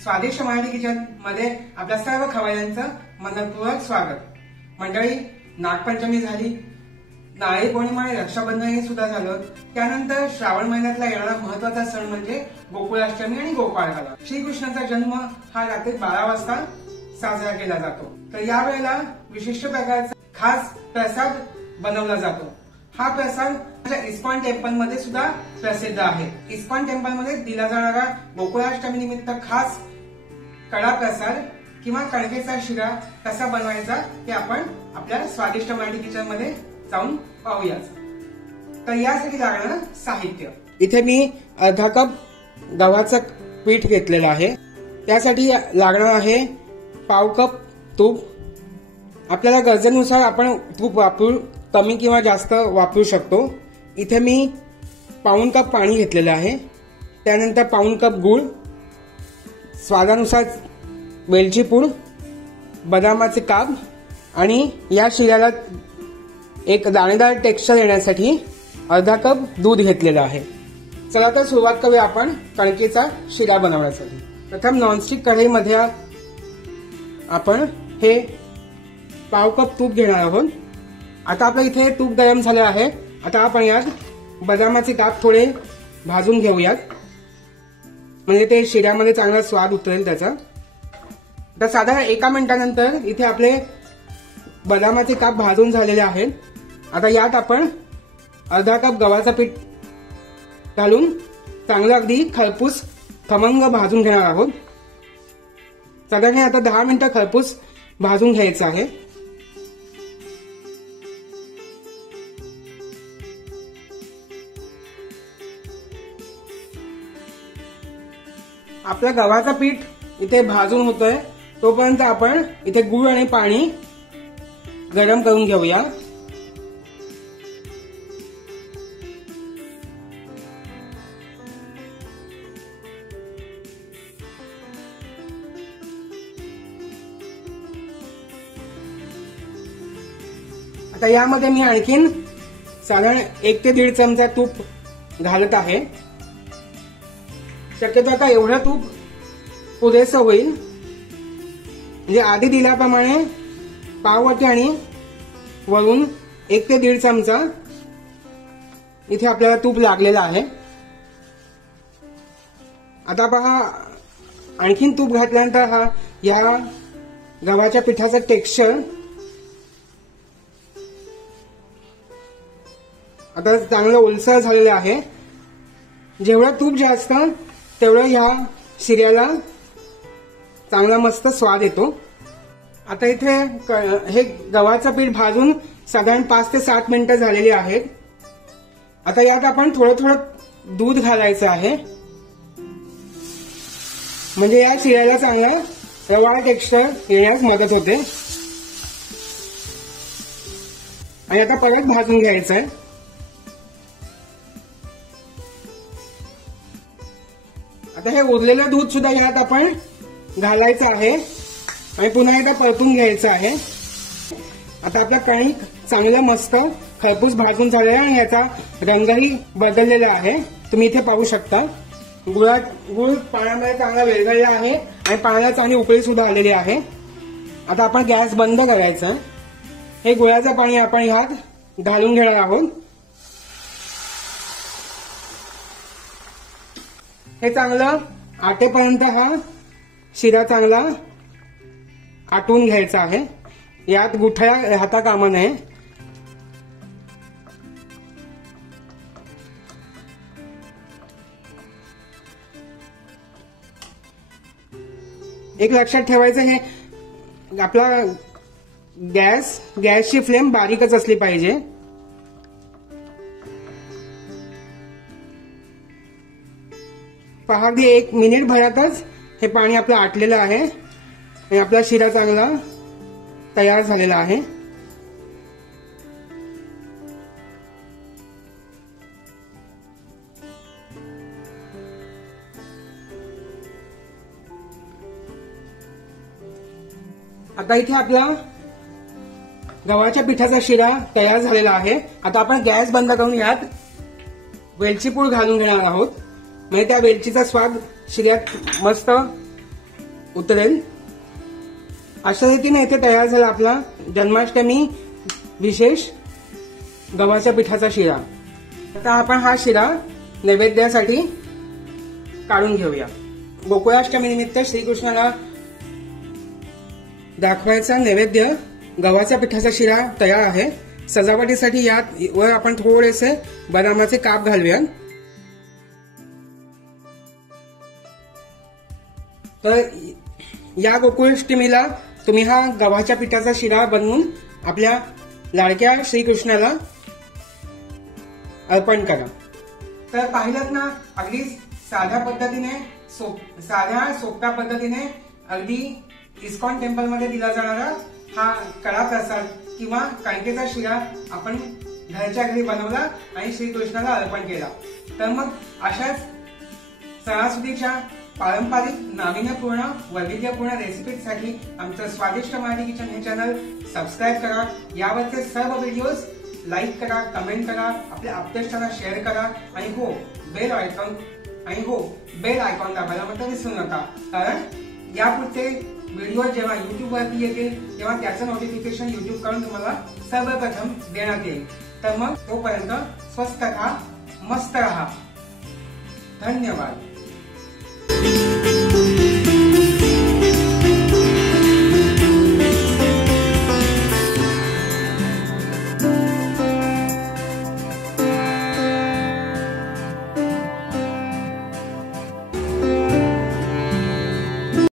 स्वादिष्ट मराठी किचन मध्ये आपल्या सर्व खवय्यांचं मनपूर्वक स्वागत। मंडळी, नागपंचमी झाली, नारळी पौर्णिमा आणि रक्षाबंधन सुद्धा झालं। त्यानंतर श्रावण महिन्यातला येणारा महत्वाचा सण म्हणजे गोकुळाष्टमी आणि गोपाळकाला। श्रीकृष्णाचा जन्म हा रात्री 12 वाजता साजरा केला जातो। तर यावेळेला विशिष्ट प्रकारचा खास प्रसाद बनवला जातो। हा प्रसाद इस्कॉन टेम्पल मध्ये सुद्धा प्रसिद्ध आहे। इस्कॉन टेम्पल मध्ये दिला जाणारा गोकुळाष्टमी निमित्त खास कडा प्रसाद किंवा कणकेचा शिरा कसा बनवायचा ते आपण आपल्या स्वादिष्ट मराठी किचन मध्ये जाऊन पाहूया। तर यासाठी लागणारं साहित्य, इथे मी अर्धा कप गव्हाचं पीठ घेतलेलं आहे। त्यासाठी लागणार आहे पाव कप तूप। आपल्याला गरजेनुसार आपण तूप वापरू कमी किंवा जास्त वापरू शकतो। इथे मी पाऊण कप पाणी घेतलेलं आहे। त्यानंतर पाऊण कप गूळ, स्वादानुसार वेलची पूड, बदामाचे काप आणि या शिऱ्याला एक दाणेदार टेक्स्चर येण्यासाठी अर्धा कप दूध घेतलेलं आहे। चला तर सुरुवात करूया आपण कणकेचा शिरा बनवण्यासाठी। प्रथम नॉनस्टिक कढईमध्ये आपण हे पाव कप तूप घेणार आहोत। आता आपल्या इथे तूप गरम झाले आहे। आता आपण यात बदामाचे काप थोडे भाजून घेऊयात, म्हणजे ते शिऱ्यामध्ये चांगला स्वाद उतरेल त्याचा। तर साधारण 1 मिनिटानंतर इथे आपले बदामाचे काप भाजून झालेले आहेत। आता यात आपण अर्धा कप गव्हाचं पीठ घालून चांगलं अगदी खरपूस खमंग भाजून घेणार आहोत। साधारण आता 10 मिनिटं खरपूस भाजून घ्यायचं आहे। आपलं गव्हाचं पीठ इथे भाजून होतोय, तोपर्यंत आपण इथे गूळ आणि पाणी गरम करून घेऊया। आता यामध्ये मी आणखीन साधारण 1 ते 1.5 चमचा तूप घालत आहे। शक्यतो आता एवढं तूप पुरेसं होईल, म्हणजे आधी दिल्याप्रमाणे पाववाटी आणि वरून 1 ते 1.5 चमचा इथे आपल्याला तूप लागलेलं आहे। आता पहा, आणखीन तूप घातल्यानंतर या गव्हाच्या पिठाचं टेक्स्चर आता चांगलं ओलसर झालेलं आहे। जेवढं तूप जास्त तेवढं ह्या शिऱ्याला चांगला मस्त स्वाद येतो। आता इथे हे गव्हाचं पीठ भाजून साधारण 5 ते 7 मिनिटं झालेली आहेत। आता यात आपण थोडं थोडं दूध घालायचं आहे, म्हणजे या शिऱ्याला चांगला रवाळ टेक्स्चर येण्यास मदत होते। आणि आता परत भाजून घ्यायचं आहे। आता हे उरलेलं दूध सुद्धा यात आपण घालायचं आहे आणि पुन्हा एकदा परतून घ्यायचं आहे। आता आपला कणिक चांगलं मस्त खरपूस भाजून झालेला आहे आणि याचा रंगही बदललेला आहे, तुम्ही इथे पाहू शकता। गुळ पाण्यामध्ये चांगला विरघळला आहे आणि पाण्याला चांगली उकळी सुद्धा आलेली आहे। आता आपण गॅस बंद करायचा आहे। हे गुळाचं पाणी आपण ह्यात घालून घेणार आहोत। हे चांगलं आटेपर्यंत हा शिरा चांगला आटवून घ्यायचा आहे। यात गुठळ्या राहता कामा नये। एक लक्षात ठेवायचं, हे आपला गॅसची फ्लेम बारीकच असली पाहिजे। पहा, अगदी 1 मिनिट भरातच हे पाणी आपलं आटलेलं आहे आणि आपला शिरा चांगला तयार झालेला आहे। आता इथे आपला गव्हाच्या पिठाचा शिरा तयार झालेला आहे। आता आपण गॅस बंद करून यात वेलची पूड घालून घेणार आहोत, म्हणजे त्या वेलचीचा स्वाद शिऱ्यात मस्त उतरेल. अशा रीतीने इथे तयार झाला आपला जन्माष्टमी विशेष गव्हाच्या पिठाचा शिरा. आता आपण हा शिरा नैवेद्यासाठी काढून घेऊया. गोकुळाष्टमी निमित्त श्रीकृष्णाला दाखवायचा नैवेद्य गव्हाच्या पिठाचा शिरा तयार आहे. सजावटीसाठी यात वर आपण थोडेसे बदामाचे काप घालूया. तर या गोकुळाष्टमीला तुम्ही हा गव्हाच्या पिठाचा शिरा बनवून आपल्या लाडक्या श्रीकृष्णाला अर्पण करा. तर पाहिलं ना, अगदी साध्या पद्धतीने सोप्या पद्धतीने अगदी इस्कॉन टेम्पल मध्ये दिला जाणारा हा कडा प्रसाद किंवा कणकेचा शिरा आपण घरच्या घरी बनवला आणि श्रीकृष्णाला अर्पण केला. तर मग अशाच सणासुदीच्या पारंपरिक नाविन्यपूर्ण वैविध्यपूर्ण रेसिपीसाठी आमचं स्वादिष्ट मराठी किचन हे चॅनल सबस्क्राईब करा. यावरचे सर्व व्हिडिओज लाईक करा, कमेंट करा, आपल्या आप्तेष्टांना शेअर करा आणि बेल आयकॉन दाबायला मात्र विसरू नका. कारण यापुढचे व्हिडिओ जेव्हा युट्यूब वरती येतील तेव्हा त्याचं नोटिफिकेशन युट्यूब कडून तुम्हाला सर्वप्रथम देण्यात येईल. तर मग तोपर्यंत स्वस्त खा, मस्त रहा. धन्यवाद.